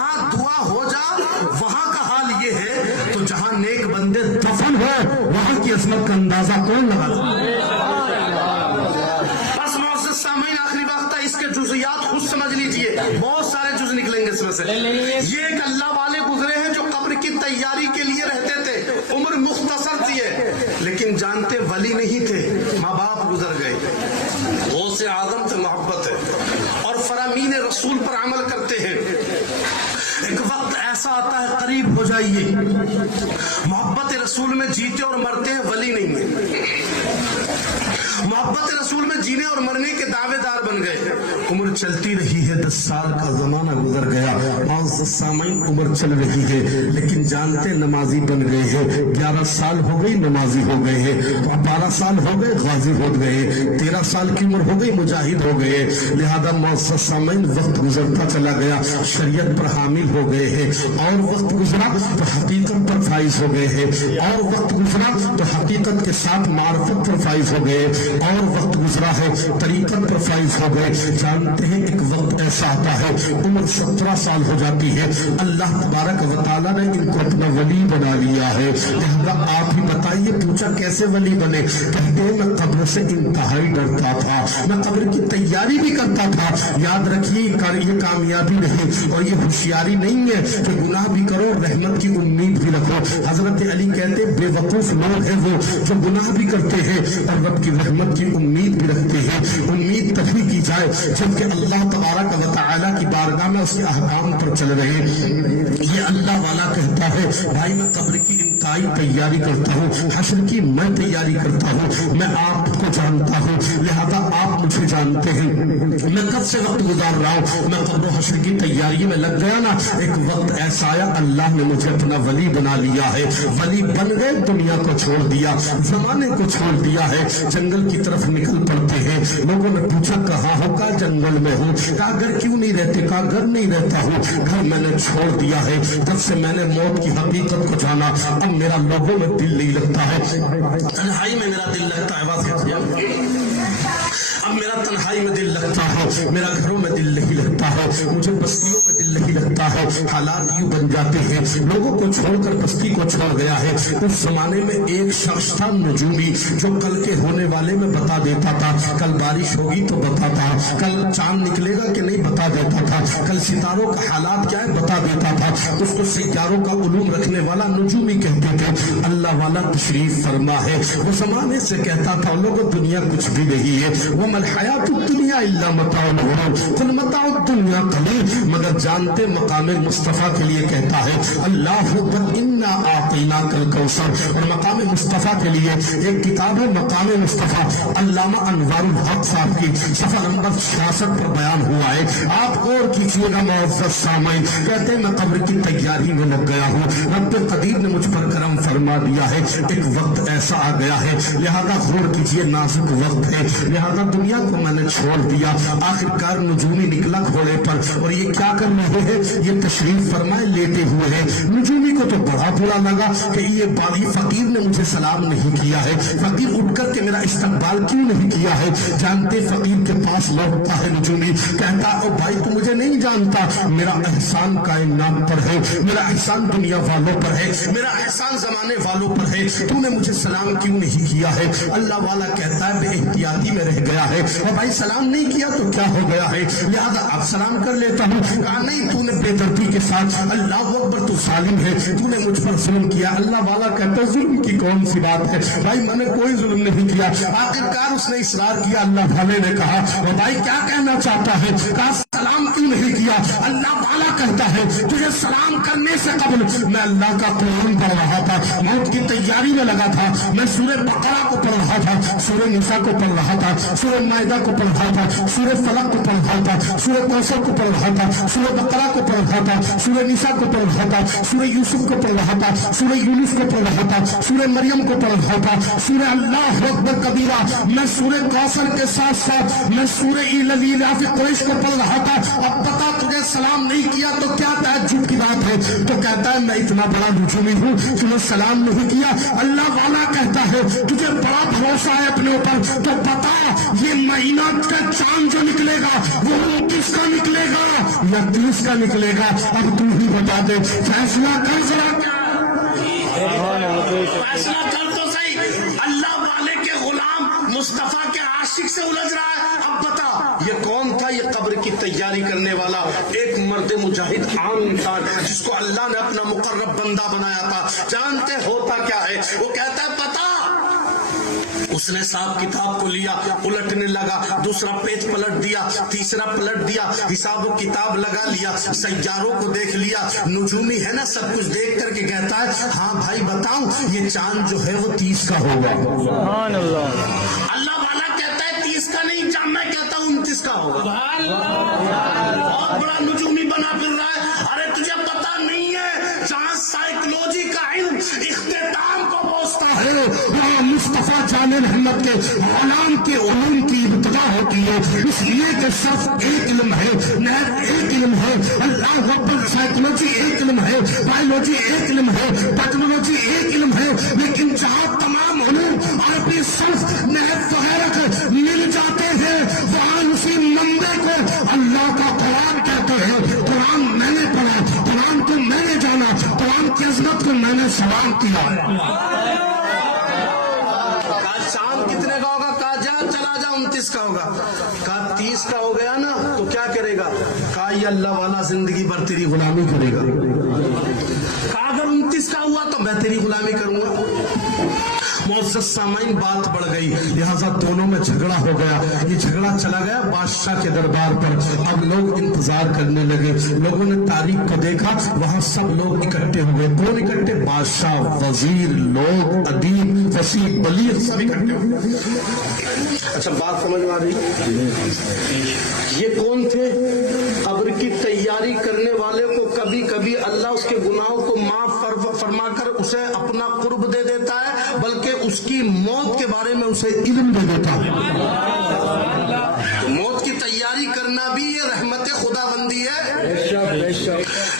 دعا ہو جا وہاں کا حال یہ ہے تو جہاں نیک بندے دفن ہو وہاں کی عظمت کا اندازہ کون لگا بس معزز سامعین آخری وقت ہے، اس کے جزیات خود سمجھ لیجئے، بہت سارے جز نکلیں گے اس میں سے۔ یہ ایک اللہ والے گزرے ہیں جو قبر کی تیاری کے لیے رہتے تھے، عمر مختصر تھی ہے لیکن جانتے ولی نہیں تھے، ماں باپ گزر گئے، غوث اعظم سے محبت ہے اور فرامین رسول پر عمل کرتے ہیں۔ ایک وقت ایسا آتا ہے قریب ہو جائیے، محبت رسول میں جیتے اور مرتے ہیں، ولی نہیں ہے، محبت رسول میں جینے اور مرنے کے دعوے دار بن گئے۔ عمر چلتی رہی ہے، 10 سال کا زمانہ گزر گیا، معزز سامعین عمر چل رہی ہے لیکن جانتے نمازی بن گئے ہیں، 11 سال ہو گئی نمازی ہو گئے ہیں، 12 سال ہو گئے غازی ہو گئے، 13 سال کی عمر ہو گئی مجاہد ہو گئے، لہذا معزز سامعین وقت گزرتا چلا گیا، شریعت پر حامل ہو گئے ہیں، اور وقت گزرا تو حقیقت پر فائز ہو گئے ہیں، اور وقت گزرا تو حقیقت کے ساتھ معرفت پر فائز ہو گئے، اور وقت گزرا ہے طریقت پر فائز ہو گئے۔ جانتے ہیں ایک وقت ایسا آتا ہے عمر 17 سال ہو جاتی ہے، اللہ تبارک و تعالیٰ نے ان کو اپنا ولی بنا لیا ہے، لہذا آپ ہی بتائیے، پوچھا کیسے ولی بنے؟ کہتے ہیں میں قبر سے انتہائی ڈرتا تھا، میں قبر کی تیاری بھی کرتا تھا۔ یاد رکھیے یہ کامیابی نہیں اور یہ ہوشیاری نہیں ہے کہ گناہ بھی کرو رحمت کی امید بھی رکھو۔ حضرت علی کہتے بے وقوف لوگ ہیں وہ جو گناہ بھی کرتے ہیں اور رب کی رحمت کی امید بھی رکھتے ہیں۔ امید تبھی کی جائے جبکہ اللہ تبارک و تعالیٰ کی بارگاہ میں اس کے احکام پر چل رہے ہیں۔ یہ اللہ والا کہتا ہے بھائی میں قبر کی انتہائی تیاری کرتا ہوں، حشر کی میں تیاری کرتا ہوں، میں آپ کو جانتا ہوں لہذا آپ مجھے جانتے ہیں، میں کب سے وقت گزار رہا ہوں، میں قبر و حشر کی تیاری میں لگ گیا نا، ایک وقت ایسا آیا اللہ نے مجھے اپنا ولی بنا لیا ہے، ولی بن گئے، دنیا کو چھوڑ دیا، زمانے کو چھوڑ دیا ہے، جنگل کی طرف نکل پڑتے ہیں۔ لوگوں نے پوچھا کہاں ہو؟ کہا جنگل میں ہوں۔ کہا گھر کیوں نہیں رہتے؟ کہا گھر نہیں رہتا ہوں، گھر میں نے چھوڑ دیا ہے، جب سے میں نے موت کی حقیقت کو جانا اب میرا لوگوں میں دل نہیں لگتا ہے، تنہائی میں میرا دل لگتا ہے، اب میرا تنہائی میں دل لگتا ہے، میرا گھروں میں دل نہیں لگتا ہے، مجھے بستیوں میں دل نہیں لگتا ہے۔ حالات یوں بن جاتے ہیں، لوگوں کو چھوڑ کر بستی کو چھوڑ گیا ہے۔ اس زمانے میں ایک شخص تھا نجومی جو کل کے ہونے والے میں بتا دیتا تھا، کل بارش ہوگی تو بتاتا، کل چاند نکلے گا کہ نہیں بتا دیتا تھا، کل ستاروں کا حالات کیا ہے بتا دیتا تھا۔ اس کو سیاروں کا علوم رکھنے والا نجومی کہتے تھے۔ اللہ والا تشریف فرما ہے، وہ زمانے سے کہتا تھا لوگوں دنیا کچھ بھی نہیں ہے، وہ الحیات الدنیا الا متاع الغرور، قل متاع الدنیا قلیل، مگر جانتے مقام مصطفیٰ کے لیے کہتا ہے اللہ اکبر انا اعطیناک الکوثر۔ اور مقام مصطفیٰ کے لیے ایک کتاب ہے مقام مصطفیٰ، علامہ انوار الحق صاحب کی، صفحہ نمبر 66 پر بیان ہوا ہے، آپ غور کیجیے گا معزز سامعین۔ کہتے ہیں میں قبر کی تیاری میں لگ گیا ہوں، رب قدیر نے مجھ پر کرم فرما دیا ہے، ایک وقت ایسا آ گیا ہے لہذا غور کیجیے نازک وقت ہے، لہذا دنیا کو میں نے چھوڑ دیا۔ آخر کار نجومی نکلا گھوڑے پر، اور یہ کیا کر رہے ہیں؟ یہ تشریف فرمائے لیٹے ہوئے ہیں۔ نجومی کو تو بڑا برا لگا کہ یہ بادی فقیر نے مجھے سلام نہیں کیا ہے، فقیر اٹھ کر کے میرا استقبال کیوں نہیں کیا ہے؟ جانتے فقیر کے پاس لوٹتا ہے نجومی، کہتا او بھائی تو مجھے نہیں جانتا، میرا احسان کائنات پر ہے، میرا احسان دنیا والوں پر ہے، میرا احسان زمانے والوں پر ہے، تو نے مجھے سلام کیوں نہیں کیا ہے؟ اللہ والا کہتا ہے بے احتیاطی میں رہ گیا ہے، اور بھائی سلام نہیں کیا تو کیا ہو گیا ہے، لہذا اب سلام کر لیتا ہوں۔ کہا نہیں تو نے بے دردی کے ساتھ، اللہ اکبر تو ظالم ہے، تو نے مجھ پر ظلم کیا۔ اللہ والا کہتا ہے ظلم کی کون سی بات ہے بھائی، میں نے کوئی ظلم نہیں کیا۔ آخر کار اس نے اصرار کیا، اللہ والے نے کہا وہ بھائی کیا کہنا چاہتا ہے؟ کہا سلام کیوں نہیں کیا؟ اللہ والا کہتا ہے تجھے سلام کرنے سے قبل میں اللہ کا قرآن پڑھ رہا تھا، موت کی تیاری میں لگا تھا، میں سورہ بقرہ کو پڑھ رہا تھا، سورہ نساء کو پڑھ رہا تھا، سورہ مائدہ کو پڑھ رہا تھا، سورہ فلق کو پڑھ رہا تھا، سورہ کوثر کو پڑھ رہا تھا، سورہ بقرہ کو پڑھ رہا تھا، سورہ نساء کو پڑھ رہا تھا، سورہ یوسف کو پڑھ رہا تھا، سورہ یونس کو پڑھ رہا تھا، سورہ مریم کو پڑھ رہا تھا، سورہ اللہ اکبر کبیرہ، میں سورہ کوثر کے ساتھ ساتھ میں سورہ ایلاف قریش کو پڑھ رہا تھا۔ اب پتا تجھے سلام نہیں کیا تو کیا تعجب کی بات ہے؟ ہے تو کہتا ہے میں اتنا بڑا نجومی ہوں کہ میں سلام نہیں کیا. اللہ والا کہتا ہے تجھے بڑا بھروسہ ہے اپنے اوپر تو بتا یہ مہینہ کا چاند جو نکلے گا وہ 29 کا نکلے گا یا 30 کا نکلے گا؟ اب تم ہی بتا دے, فیصلہ کر ذرا. فیصلہ کر تو صحیح. اللہ والے کے غلام مصطفیٰ کے عاشق سے الجھ رہا ہے. اب بتا یہ کون تھا؟ یہ قبر کی تیاری کرنے والا ایک مرد مجاہد عام انسان جس کو اللہ نے اپنا مقرب بندہ بنایا تھا. جانتے ہوتا کیا ہے؟ وہ کہتا ہے پتا. اس نے صاحب کتاب کو لیا, الٹنے لگا, دوسرا پیج پلٹ دیا, تیسرا پلٹ دیا, حساب و کتاب لگا لیا, سیاروں کو دیکھ لیا. نجومی ہے نا, سب کچھ دیکھ کر کے کہتا ہے ہاں بھائی بتاؤں یہ چاند جو ہے وہ 30 کا ہوگا. سبحان اللہ. اللہ والا کہتا ہے 30 کا نہیں, چاند میں کہتا ہوں 29 کا ہوگا. بہت بڑا نجومی بنا پھر رہا ہے. ارے تجھے پتا نہیں ہے جہاں سائیکولوجی کا علم اختتام کو پہنچتا ہے وہاں مصطفیٰ جان رحمت کے غلام کے علوم کی ابتدا ہوتی ہے. اس لیے کہ صرف ایک علم ہے, نیب ایک علم ہے, اللہ اکبر, سائیکولوجی ایک علم ہے, بایولوجی ایک علم ہے, ٹیکنالوجی ایک علم ہے. لیکن جہاں تمام علوم عربی صرف نیب وغیرہ مل جاتے ہیں وہاں اسی منبع کو اللہ کا قرآن کہتے ہیں. قرآن میں نے پڑھا, قرآن کو میں نے جانا, قرآن کی عظمت کو میں نے سلام کیا. چاند کتنے کا ہوگا؟ کہا جا چلا جا 29 کا ہوگا. کہا 30 کا ہو گیا نا تو کیا کرے گا؟ کہا یہ اللہ والا زندگی بھر تیری غلامی کرے گا. کہا اگر 29 کا ہوا تو میں تیری غلامی کروں گا. معزز سامعین بات بڑھ گئی, لہذا دونوں میں جھگڑا ہو گیا. یہ جھگڑا چلا گیا بادشاہ کے دربار پر. اب لوگ انتظار کرنے لگے. لوگوں نے تاریخ کو دیکھا, وہاں سب لوگ اکٹھے ہو گئے. کون اکٹھے؟ بادشاہ, وزیر, لوگ, ادیب, وسیع, بلیغ سب اکٹھے ہو گئے. اچھا بات سمجھ میں آ رہی؟ یہ کون تھے؟ قبر کی تیاری کرنے والے کو کبھی کبھی اللہ اس کے گناہوں کو معاف فرما کر اسے اپنا قرب دے دیتا ہے, بلکہ اس کی موت کے بارے میں اسے علم دے دیتا ہے. موت کی تیاری کرنا بھی یہ رحمت خدا بندی ہے.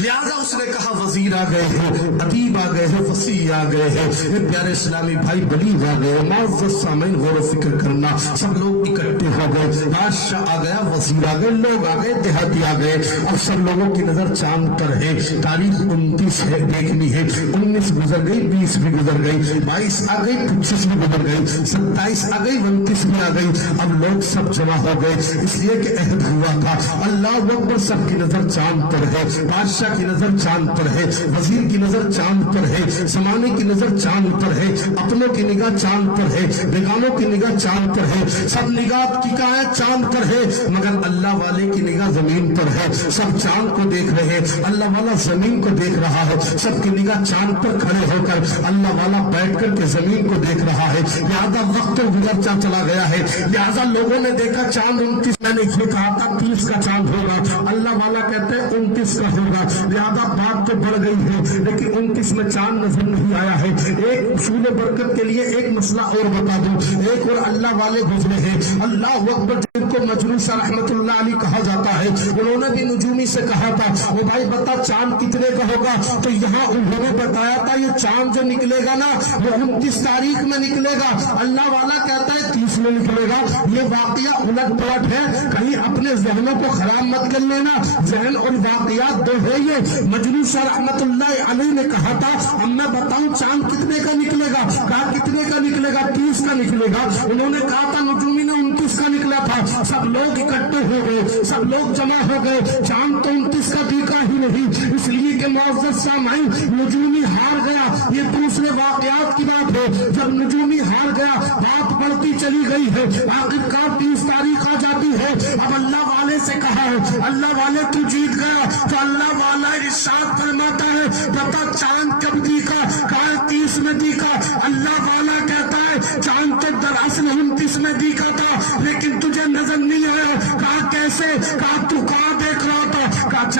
لہذا اس نے کہا وزیر آ گئے ہیں, ادیب آ گئے ہیں, وسیع آ گئے ہیں, پیارے اسلامی بھائی بلیغ آ گئے. معزز سامعین غور و فکر کرنا, سب لوگ اکٹھے ہو گئے. بادشاہ آ گیا, وزیر آ گئے, لوگ آ گئے, دیہاتی آ گئے. اب سب لوگوں کی نظر چاند پر ہے. تاریخ 29 ہے, دیکھنی ہے. 19 گزر گئی, 20 بھی گزر گئی, 22 آ گئی, 25 بھی گزر گئی, 27 آ گئی, 29 بھی آ گئی. اب لوگ سب جمع ہو گئے, اس لیے کہ عہد ہوا تھا. اللہ اکبر, سب کی نظر چاند پر ہے. بادشاہ کی نظر چاند پر ہے, وزیر کی نظر چاند پر ہے, زمانے کی نظر چاند پر ہے, اپنوں کی نگاہ چاند پر ہے, بیگانوں کی نگاہ چاند پر ہے. سب نگاہ کی کہاں ہے؟ چاند پر ہے. مگر اللہ والے کی نگاہ زمین پر ہے. سب چاند کو دیکھ رہے, اللہ والا زمین کو دیکھ رہا ہے. سب کی نگاہ چاند پر کھڑے ہو کر اللہ والا بیٹھ کر کے زمین کو دیکھ رہا ہے. لہذا وقت گزرتا چلا گیا ہے. لہذا لوگوں نے دیکھا چاند 29, میں نے یہ کہا تھا 30 کا چاند ہوگا, اللہ والا کہتے ہیں 29 کا ہوگا. لہذا بات تو بڑھ گئی ہے, لیکن 29 میں چاند نظر نہیں آیا ہے. ایک اصول برکت کے لیے ایک مسئلہ اور بتا دوں. ایک اور اللہ والے گزرے ہیں, اللہ اکبر, جن کو مجروح رحمت اللہ علیہ کہا جاتا ہے. انہوں نے بھی نجومی سے کہا تھا وہ بھائی بتا چاند کتنے کا ہوگا؟ تو یہاں انہوں نے بتایا تھا یہ چاند جو نکلے گا نا وہ 29 تاریخ میں نکلے گا. اللہ والا کہتا ہے 30 میں نکلے گا. یہ واقعہ الٹ پلٹ ہے, کہیں اپنے ذہنوں کو خراب مت کر لینا. ذہن اور واقعات دو ہے. یہ مجروح شاہ رحمت اللہ علیہ نے کہا تھا اب میں بتاؤں چاند کتنے کا نکلے گا. کہا کتنے کا نکلے گا؟ 30 کا نکلے گا. انہوں نے کہا تھا نجومی نے 29 کا نکلا تھا. سب لوگ اکٹھے ہو گئے, سب لوگ جمع ہو گئے. چاند تو 29 کا ٹیکا ہی نہیں, اس لیے کہ معزز سامعین نجومی ہار گیا. یہ دوسرے واقعات کی بات ہے. جب نجومی ہار گیا بات بڑھتی چلی گئی ہے, آخرکار 30 تاریخ آ جاتی ہے. اب اللہ والے سے کہا ہے, اللہ والے تو جیت گیا. تو اللہ والا ارشاد فرماتا ہے بتا چاند کب دیکھا؟ کہا 30 میں دیکھا. اللہ والا کہتا ہے چاند تو دراصل 29 میں دیکھا تھا لیکن تجھے نظر نہیں آیا. کہا کیسے؟ کہا تو کہاں دیکھ رہا تھا؟ کہا